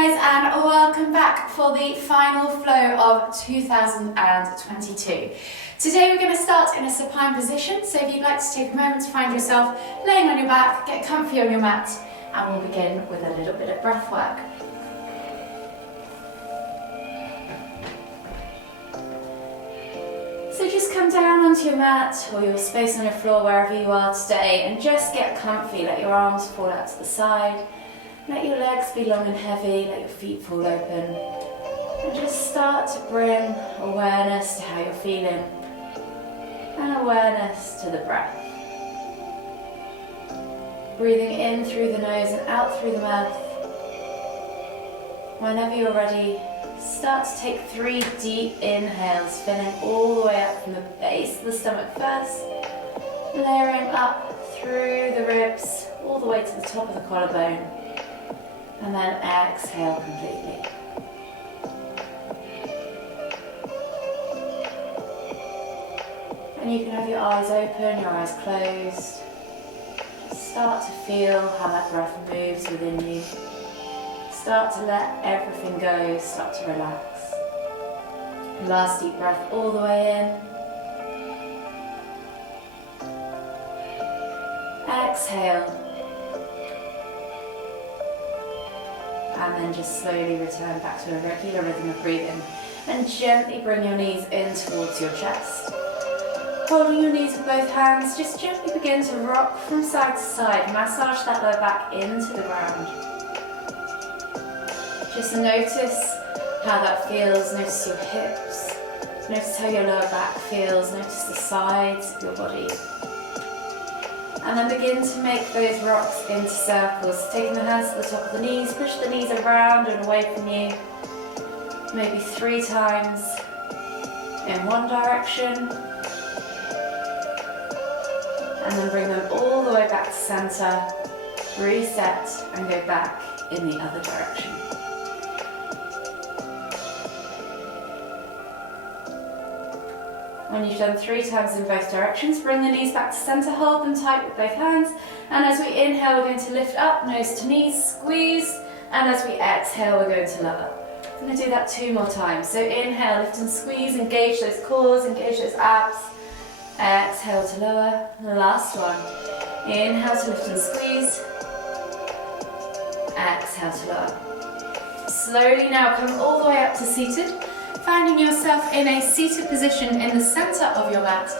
guys, and welcome back for the final flow of 2022. Today we're going to start in a supine position, so if you'd like to take a moment to find yourself laying on your back, get comfy on your mat, and we'll begin with a little bit of breath work. So just come down onto your mat or your space on your floor, wherever you are today, and just get comfy. Let your arms fall out to the side. Let your legs be long and heavy, let your feet fall open. And just start to bring awareness to how you're feeling and awareness to the breath. Breathing in through the nose and out through the mouth. Whenever you're ready, start to take 3 deep inhales, filling all the way up from the base of the stomach first, layering up through the ribs, all the way to the top of the collarbone. And then exhale completely. And you can have your eyes open, your eyes closed. Just start to feel how that breath moves within you. Start to let everything go, start to relax. Last deep breath all the way in. Exhale. And then just slowly return back to a regular rhythm of breathing. And gently bring your knees in towards your chest. Holding your knees with both hands, just gently begin to rock from side to side. Massage that lower back into the ground. Just notice how that feels. Notice your hips. Notice how your lower back feels. Notice the sides of your body. And then begin to make those rocks into circles. Taking the hands to the top of the knees, push the knees around and away from you. Maybe 3 times in one direction. And then bring them all the way back to center. Reset and go back in the other direction. When you've done 3 times in both directions, bring the knees back to center, hold them tight with both hands. And as we inhale, we're going to lift up, nose to knees, squeeze. And as we exhale, we're going to lower. I'm going to do that 2 more times. So inhale, lift and squeeze, engage those cores, engage those abs. Exhale to lower. Last one. Inhale to lift and squeeze. Exhale to lower. Slowly now come all the way up to seated. Finding yourself in a seated position in the center of your mat.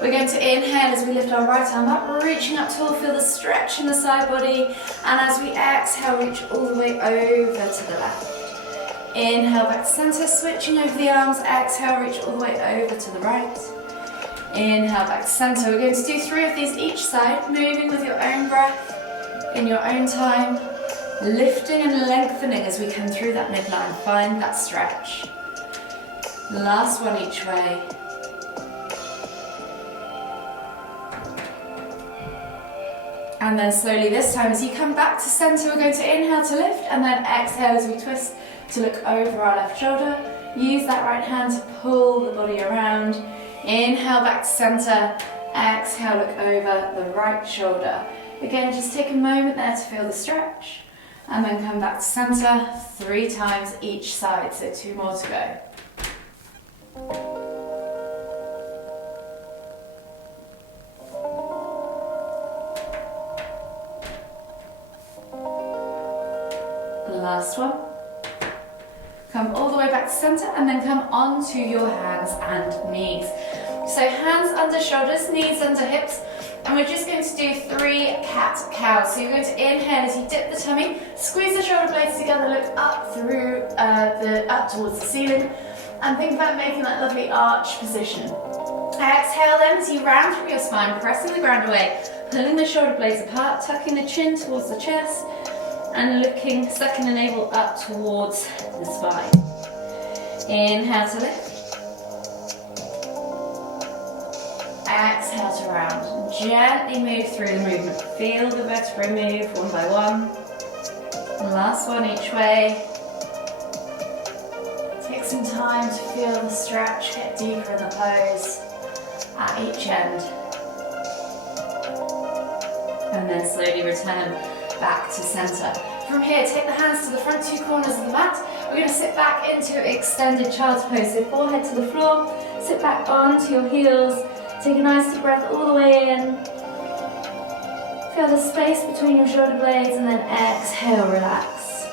We're going to inhale as we lift our right arm up, reaching up tall, feel the stretch in the side body. And as we exhale, reach all the way over to the left. Inhale back to center, switching over the arms. Exhale, reach all the way over to the right. Inhale back to center. We're going to do 3 of these each side, moving with your own breath, in your own time. Lifting and lengthening as we come through that midline. Find that stretch. Last one each way. And then slowly this time, as you come back to center, we're going to inhale to lift and then exhale as we twist to look over our left shoulder. Use that right hand to pull the body around. Inhale back to center. Exhale, look over the right shoulder. Again, just take a moment there to feel the stretch. And then come back to center 3 times each side, so 2 more to go. Last one. Come all the way back to center and then come onto your hands and knees. So hands under shoulders, knees under hips, and we're just going to do 3 cat-cows. So you're going to inhale as you dip the tummy, squeeze the shoulder blades together, look up through up towards the ceiling, and think about making that lovely arch position. Exhale then as you round through your spine, pressing the ground away, pulling the shoulder blades apart, tucking the chin towards the chest, and looking, sucking the navel up towards the spine. Inhale to lift. Exhale to round. Gently move through the movement. Feel the vertebrae move one by one. Last one each way. Take some time to feel the stretch, get deeper in the pose at each end. And then slowly return back to center. From here, take the hands to the front two corners of the mat. We're going to sit back into extended child's pose. So forehead to the floor, sit back onto your heels. Take a nice deep breath all the way in. Feel the space between your shoulder blades and then exhale, relax.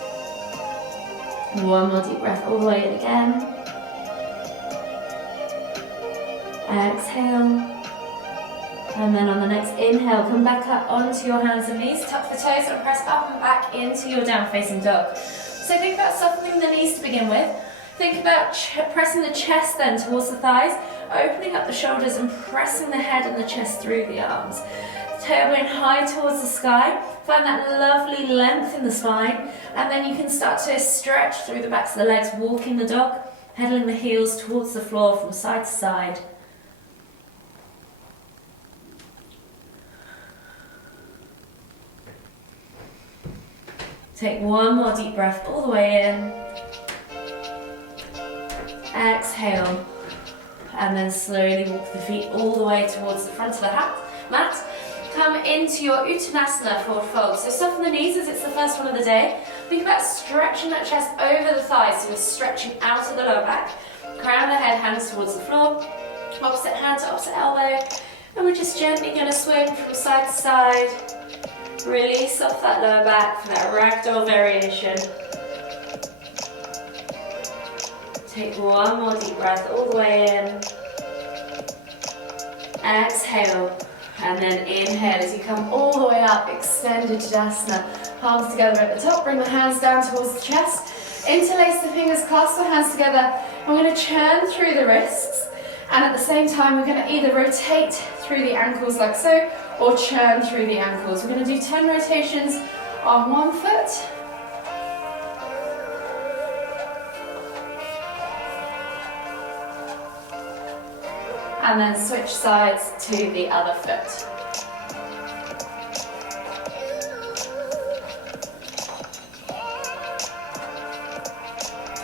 One more deep breath all the way in again. Exhale. And then on the next inhale, come back up onto your hands and knees, tuck the toes and press up and back into your down facing dog. So think about softening the knees to begin with. Think about pressing the chest then towards the thighs, opening up the shoulders and pressing the head and the chest through the arms. Tailbone high towards the sky, find that lovely length in the spine, and then you can start to stretch through the backs of the legs, walking the dog, pedaling the heels towards the floor from side to side. Take one more deep breath all the way in. Exhale. And then slowly walk the feet all the way towards the front of the mat. Come into your Uttanasana forward fold. So soften the knees as it's the first one of the day. Think about stretching that chest over the thighs. So we're stretching out of the lower back. Crown the head, hands towards the floor. Opposite hand to opposite elbow. And we're just gently going to swing from side to side. Release off that lower back for that ragdoll variation. Take one more deep breath all the way in. Exhale. And then inhale as you come all the way up, extended Tadasana. Palms together at the top, bring the hands down towards the chest. Interlace the fingers, clasp the hands together. And we're going to churn through the wrists. And at the same time, we're going to either rotate through the ankles like so, or churn through the ankles. We're going to do 10 rotations on one foot. And then switch sides to the other foot.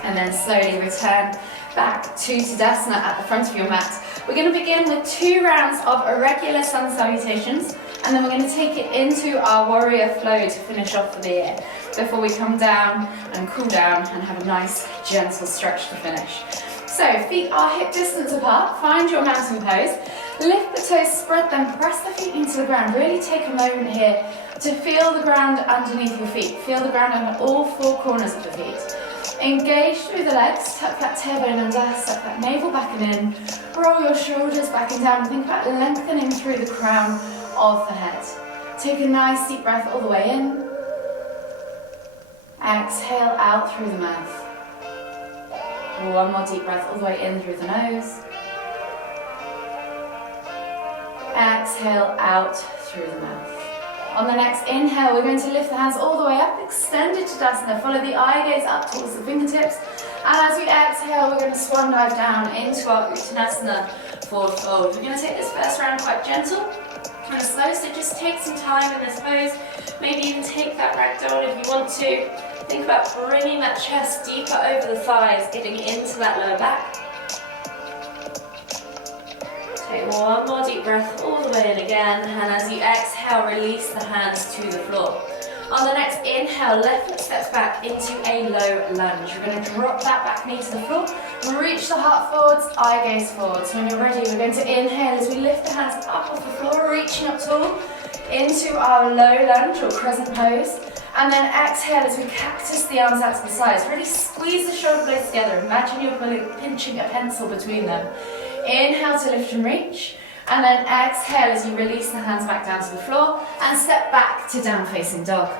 And then slowly return back to Tadasana at the front of your mat. We're going to begin with 2 rounds of irregular sun salutations, and then we're going to take it into our warrior flow to finish off for the year, before we come down and cool down and have a nice gentle stretch to finish. So feet are hip distance apart, find your mountain pose, lift the toes, spread them, press the feet into the ground. Really take a moment here to feel the ground underneath your feet, feel the ground under all 4 corners of the feet. Engage through the legs, tuck that tailbone under, suck that navel back and in, roll your shoulders back and down, and think about lengthening through the crown of the head. Take a nice deep breath all the way in. Exhale out through the mouth. One more deep breath all the way in through the nose. Exhale out through the mouth. On the next inhale, we're going to lift the hands all the way up, extended Tadasana. Follow the eye gaze up towards the fingertips. And as we exhale, we're going to swan dive down into our Uttanasana forward fold. We're going to take this first round quite gentle and slow, so just take some time in this pose. Maybe even take that ragdoll if you want to. Think about bringing that chest deeper over the thighs, getting into that lower back. Take one more deep breath all the way in again, and as you exhale, release the hands to the floor. On the next inhale, left foot steps back into a low lunge. We're going to drop that back knee to the floor, reach the heart forwards, eye gaze forwards. When you're ready, we're going to inhale as we lift the hands up off the floor, reaching up tall into our low lunge or crescent pose. And then exhale as we cactus the arms out to the sides. Really squeeze the shoulder blades together. Imagine you're pinching a pencil between them. Inhale to lift and reach, and then exhale as you release the hands back down to the floor and step back to down facing dog.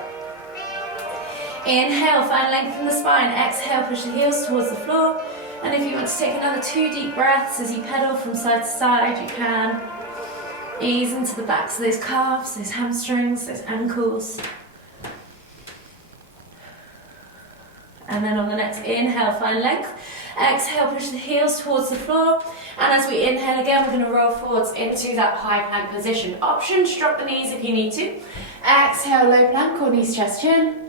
Inhale, find length in the spine. Exhale, push the heels towards the floor, and if you want to take another 2 deep breaths as you pedal from side to side, you can. Ease into the backs of those calves, those hamstrings, those ankles. And then on the next inhale, find length. Exhale, push the heels towards the floor. And as we inhale again, we're going to roll forwards into that high plank position. Option, drop the knees if you need to. Exhale, low plank or knees, chest, chin.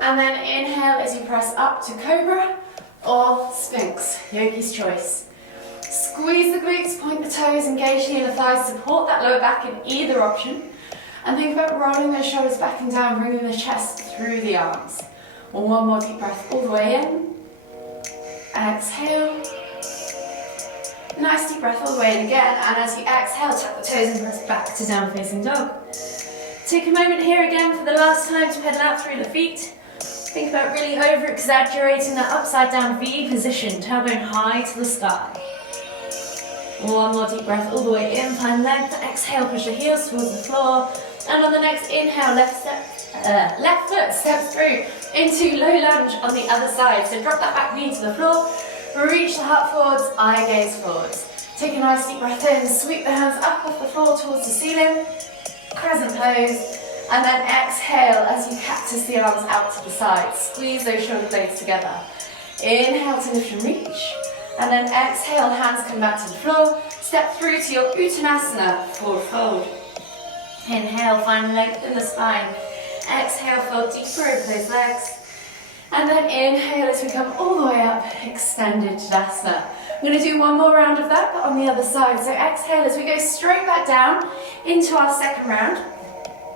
And then inhale as you press up to cobra or sphinx, yogi's choice. Squeeze the glutes, point the toes, engage the inner thighs, support that lower back in either option. And think about rolling those shoulders back and down, bringing the chest through the arms. One more deep breath all the way in. Exhale. Nice deep breath all the way in again. And as you exhale, tuck the toes and press back to down facing dog. Take a moment here again for the last time to pedal out through the feet. Think about really over-exaggerating that upside down V position, tailbone high to the sky. One more deep breath all the way in, find length. Exhale, push the heels towards the floor. And on the next inhale, left foot steps through into low lunge on the other side. So drop that back knee to the floor, reach the heart forwards, eye gaze forwards. Take a nice deep breath in, sweep the hands up off the floor towards the ceiling, crescent pose. And then exhale as you cactus the arms out to the side. Squeeze those shoulder blades together. Inhale to lift and reach. And then exhale, hands come back to the floor. Step through to your Uttanasana, forward fold. Inhale, find length in the spine. Exhale, fold deeper over those legs. And then inhale as we come all the way up, extended Tadasana. I'm going to do one more round of that, but on the other side. So exhale as we go straight back down into our second round.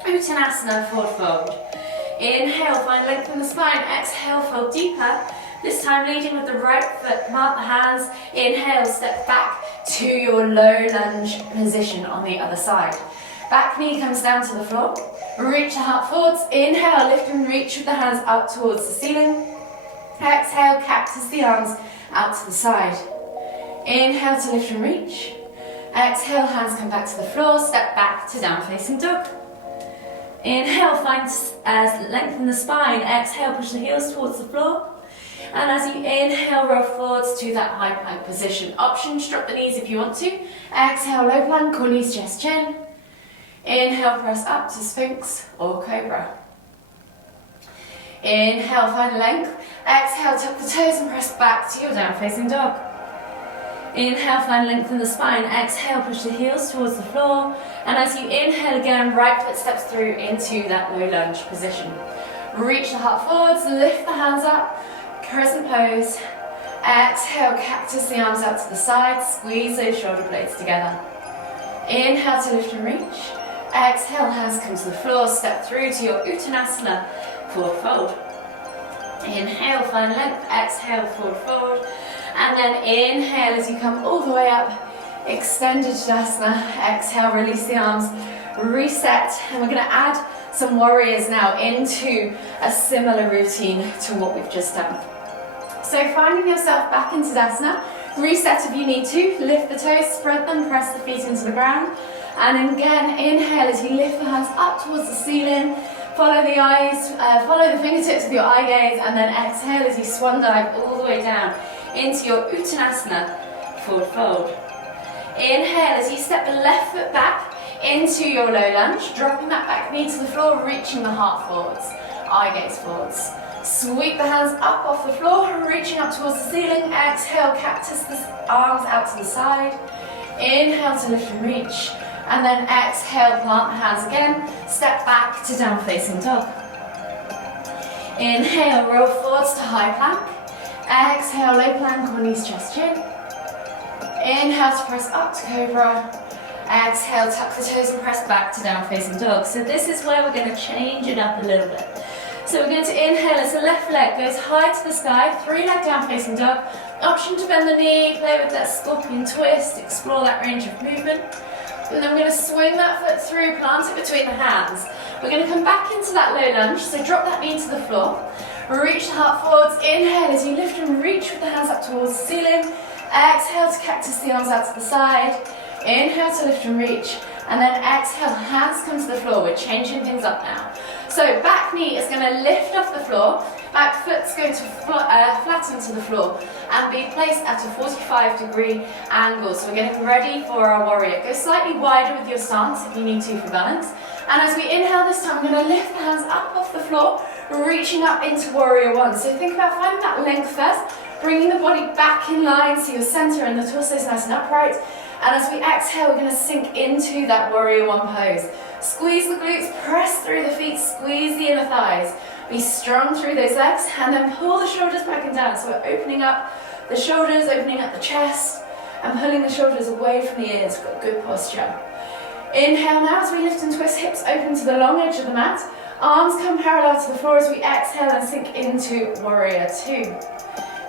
Uttanasana, forward fold. Inhale, find length in the spine. Exhale, fold deeper. This time leading with the right foot, plant the hands. Inhale, step back to your low lunge position on the other side. Back knee comes down to the floor. Reach the heart forwards. Inhale, lift and reach with the hands up towards the ceiling. Exhale, cactus the arms out to the side. Inhale to lift and reach. Exhale, hands come back to the floor. Step back to down facing dog. Inhale, find length in the spine. Exhale, push the heels towards the floor. And as you inhale, roll forwards to that high plank position. Options, drop the knees if you want to. Exhale, low plank or knees, chest, chin. Inhale, press up to Sphinx or Cobra. Inhale, find length. Exhale, tuck the toes and press back to your down facing dog. Inhale, find length in the spine. Exhale, push the heels towards the floor. And as you inhale again, right foot steps through into that low lunge position. Reach the heart forwards, lift the hands up, crescent pose. Exhale, cactus the arms out to the side, squeeze those shoulder blades together. Inhale to lift and reach. Exhale, hands come to the floor, step through to your Uttanasana, forward fold. Inhale, find length. Exhale, forward fold. And then inhale as you come all the way up, extended Tadasana. Exhale, release the arms, reset. And we're going to add some warriors now into a similar routine to what we've just done. So finding yourself back in Tadasana, reset if you need to, lift the toes, spread them, press the feet into the ground. And again, inhale as you lift the hands up towards the ceiling, follow the eyes, follow the fingertips with your eye gaze, and then exhale as you swan dive all the way down into your Uttanasana, forward fold. Inhale as you step the left foot back into your low lunge, dropping that back knee to the floor, reaching the heart forwards, eye gaze forwards. Sweep the hands up off the floor, reaching up towards the ceiling. Exhale, cactus the arms out to the side. Inhale to lift and reach. And then exhale, plant the hands again. Step back to down facing dog. Inhale, roll forwards to high plank. Exhale, low plank or knees, chest, chin. Inhale to press up to Cobra. Exhale, tuck the toes and press back to down facing dog. So this is where we're going to change it up a little bit. So we're going to inhale as the left leg goes high to the sky, 3-leg down facing dog. Option to bend the knee, play with that scorpion twist, explore that range of movement. And then we're going to swing that foot through, plant it between the hands. We're going to come back into that low lunge, so drop that knee to the floor. Reach the heart forwards, inhale as you lift and reach with the hands up towards the ceiling. Exhale to cactus the arms out to the side. Inhale to lift and reach. And then exhale, hands come to the floor. We're changing things up now. So back knee is going to lift off the floor. Back foot's going to flatten to the floor and be placed at a 45-degree angle. So we're getting ready for our warrior. Go slightly wider with your stance if you need to for balance. And as we inhale this time, we're going to lift the hands up off the floor, reaching up into warrior one. So think about finding that length first, bringing the body back in line so your center and the torso is nice and upright. And as we exhale, we're going to sink into that warrior one pose. Squeeze the glutes, press through the feet, squeeze the inner thighs. Be strong through those legs, and then pull the shoulders back and down. So we're opening up the shoulders, opening up the chest, and pulling the shoulders away from the ears. We've got good posture. Inhale now as we lift and twist, hips open to the long edge of the mat. Arms come parallel to the floor as we exhale and sink into warrior two.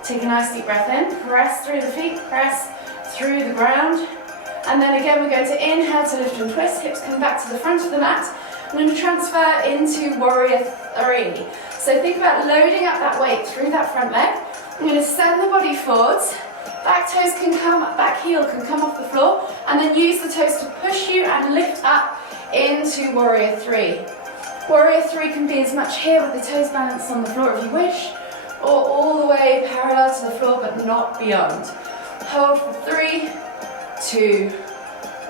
Take a nice deep breath in, press through the feet, press through the ground. And then again, we're going to inhale to lift and twist, hips come back to the front of the mat. I'm going to transfer into warrior three. So think about loading up that weight through that front leg. I'm going to send the body forwards. Back toes can come, back heel can come off the floor, and then use the toes to push you and lift up into warrior three. Warrior three can be as much here with the toes balanced on the floor if you wish, or all the way parallel to the floor but not beyond. Hold for 3, 2,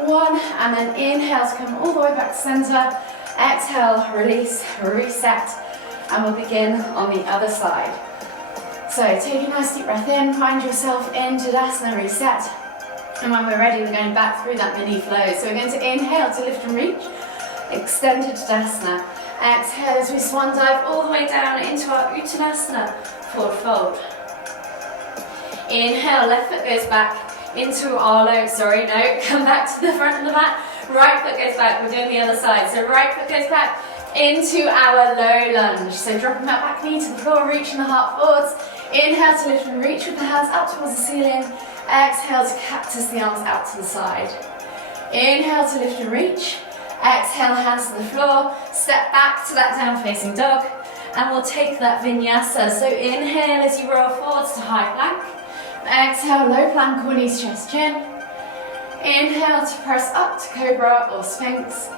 1, and then inhale to come all the way back to center. Exhale, release, reset, and we'll begin on the other side. So take a nice deep breath in, find yourself in Tadasana, reset. And when we're ready, we're going back through that mini flow. So we're going to inhale to lift and reach, extended Tadasana. Exhale as we swan dive all the way down into our Uttanasana, forward fold. Inhale, left foot goes back into our come back to the front of the mat. Right foot goes back, we're doing the other side. So right foot goes back into our low lunge. So dropping that back knee to the floor, reaching the heart forwards. Inhale to lift and reach with the hands up towards the ceiling. Exhale to cactus the arms out to the side. Inhale to lift and reach. Exhale, hands to the floor. Step back to that down facing dog. And we'll take that vinyasa. So inhale as you roll forwards to high plank. Exhale, low plank or knees, chest, chin. Inhale to press up to cobra or sphinx.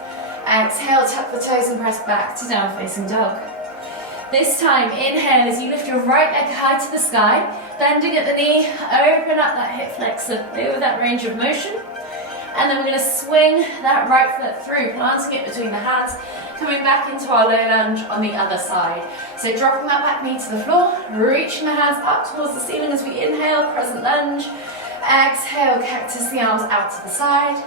Exhale, tuck the toes and press back to down facing dog. This time, inhale as you lift your right leg high to the sky, bending at the knee, open up that hip flexor over that range of motion. And then we're going to swing that right foot through, planting it between the hands, coming back into our low lunge on the other side. So dropping that back knee to the floor, reaching the hands up towards the ceiling as we inhale, crescent lunge. Exhale, cactus the arms out to the side.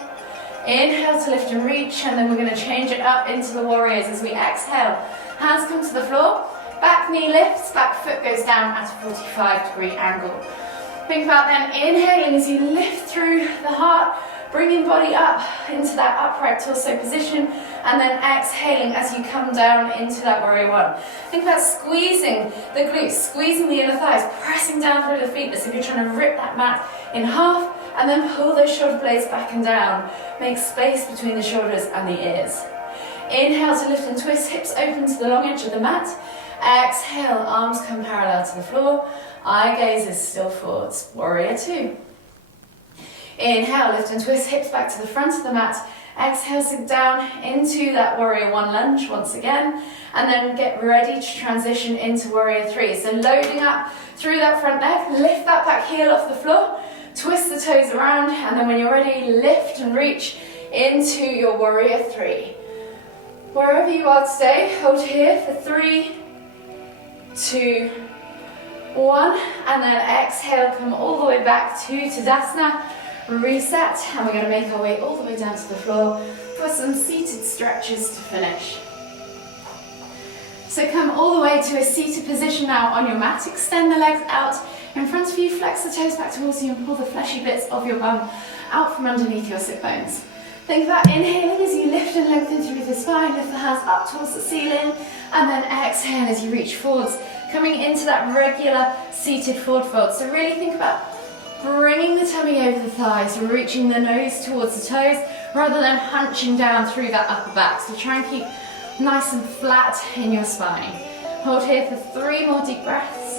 Inhale to lift and reach, and then we're going to change it up into the warriors as we exhale. Hands come to the floor, back knee lifts, back foot goes down at a 45-degree angle. Think about then inhaling as you lift through the heart, bringing body up into that upright torso position, and then exhaling as you come down into that warrior one. Think about squeezing the glutes, squeezing the inner thighs, pressing down through the feet as if you're trying to rip that mat in half, and then pull those shoulder blades back and down. Make space between the shoulders and the ears. Inhale to lift and twist, hips open to the long edge of the mat. Exhale, arms come parallel to the floor. Eye gaze is still forwards. Warrior two. Inhale, lift and twist, hips back to the front of the mat. Exhale, sink down into that warrior one lunge once again. And then get ready to transition into warrior three. So loading up through that front leg, lift that back heel off the floor. Twist the toes around, and then when you're ready, lift and reach into your warrior three. Wherever you are today, hold here for 3, 2, 1, and then exhale, come all the way back to Tadasana, reset, and we're going to make our way all the way down to the floor for some seated stretches to finish. So come all the way to a seated position now on your mat, extend the legs out in front of you, flex the toes back towards you and pull the fleshy bits of your bum out from underneath your sit bones. Think about inhaling as you lift and lengthen through the spine, lift the hands up towards the ceiling, and then exhale as you reach forwards, coming into that regular seated forward fold. So really think about bringing the tummy over the thighs, reaching the nose towards the toes, rather than hunching down through that upper back. So try and keep nice and flat in your spine. Hold here for 3 more deep breaths.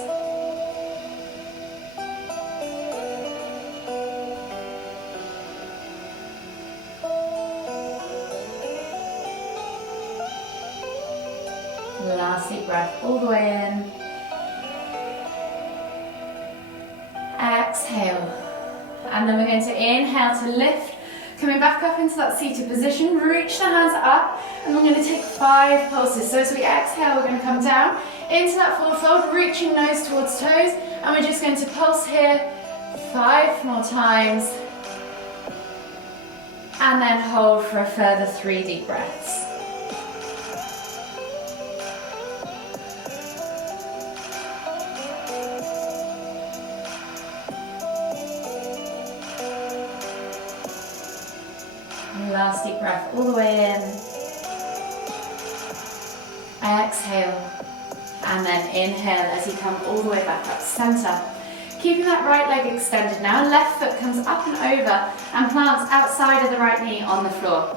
Last deep breath all the way in. Exhale. And then we're going to inhale to lift, coming back up into that seated position. Reach the hands up, and we're going to take 5 pulses. So as we exhale, we're going to come down into that forward fold, reaching nose towards toes, and we're just going to pulse here 5 more times, and then hold for a further 3 deep breaths. Last deep breath. breath all the way in. Exhale. And then inhale as you come all the way back up to center. Keeping that right leg extended now. Left foot comes up and over and plants outside of the right knee on the floor.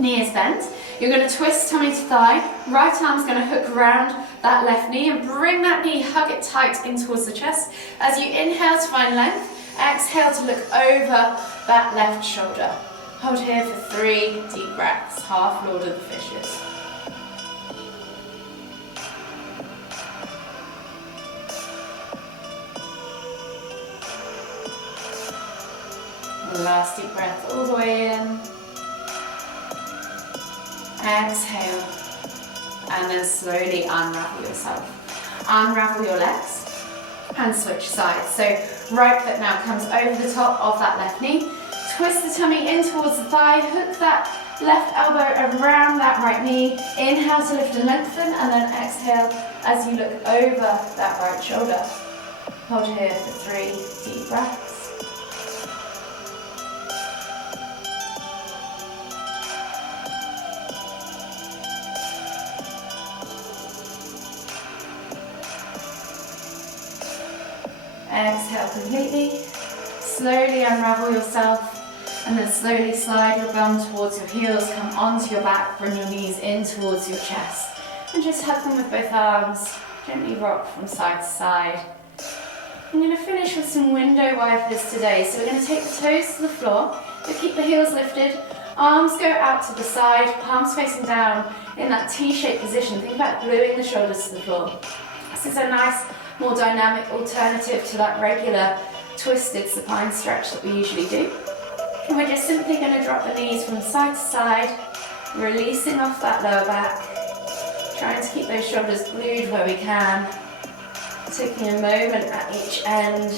Knee is bent. You're going to twist tummy to thigh. Right arm's going to hook around that left knee and bring that knee, hug it tight in towards the chest. As you inhale to find length, exhale to look over that left shoulder. Hold here for 3 deep breaths, half Lord of the Fishes. Last deep breath all the way in. Exhale. And then slowly unravel yourself. Unravel your legs and switch sides. So right foot now comes over the top of that left knee. Twist the tummy in towards the thigh. Hook that left elbow around that right knee. Inhale to lift and lengthen, and then exhale as you look over that right shoulder. Hold here for 3 deep breaths. Exhale completely. Slowly unravel yourself and then slowly slide your bum towards your heels, come onto your back, bring your knees in towards your chest and just hug them with both arms. Gently rock from side to side. I'm going to finish with some window wipers today. So we're going to take the toes to the floor, but keep the heels lifted. Arms go out to the side, palms facing down in that T-shaped position. Think about gluing the shoulders to the floor. This is a nice, more dynamic alternative to that regular twisted supine stretch that we usually do. And we're just simply going to drop the knees from side to side, releasing off that lower back, trying to keep those shoulders glued where we can, taking a moment at each end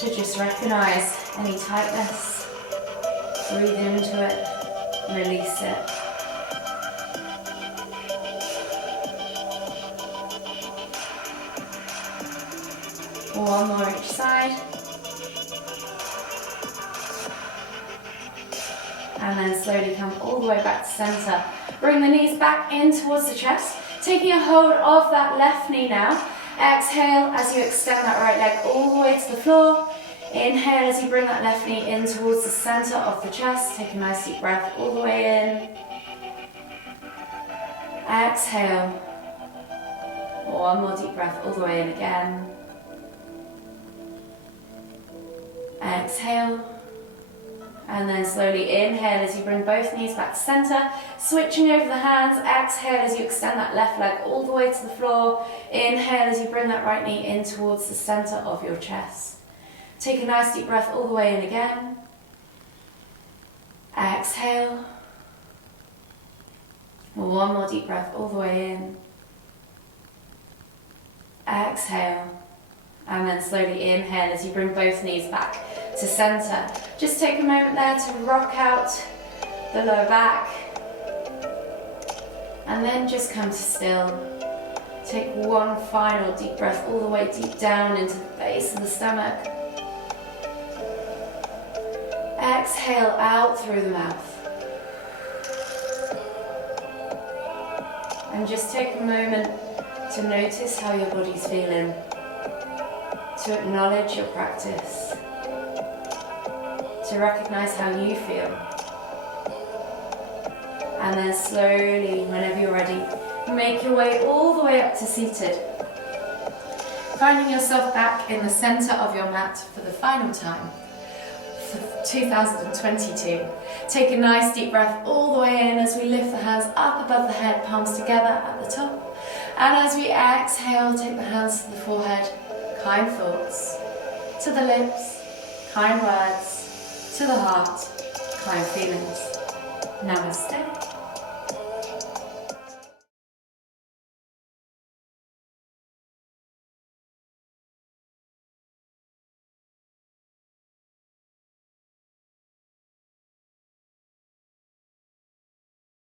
to just recognize any tightness, breathe into it, release it. One more each side. And then slowly come all the way back to center. Bring the knees back in towards the chest. Taking a hold of that left knee now. Exhale as you extend that right leg all the way to the floor. Inhale as you bring that left knee in towards the center of the chest. Take a nice deep breath all the way in. Exhale. One more deep breath all the way in again. Exhale, and then slowly inhale as you bring both knees back to center, switching over the hands. Exhale as you extend that left leg all the way to the floor. Inhale as you bring that right knee in towards the center of your chest. Take a nice deep breath all the way in again. Exhale. One more deep breath all the way in. Exhale. And then slowly inhale as you bring both knees back to center. Just take a moment there to rock out the lower back. And then just come to still. Take one final deep breath all the way deep down into the base of the stomach. Exhale out through the mouth. And just take a moment to notice how your body's feeling. To acknowledge your practice, to recognize how you feel, and then slowly, whenever you're ready, make your way all the way up to seated, finding yourself back in the center of your mat for the final time for 2022. Take a nice deep breath all the way in as we lift the hands up above the head, palms together at the top, and as we exhale, take the hands to the forehead. Kind thoughts to the lips, kind words to the heart, kind feelings. Namaste.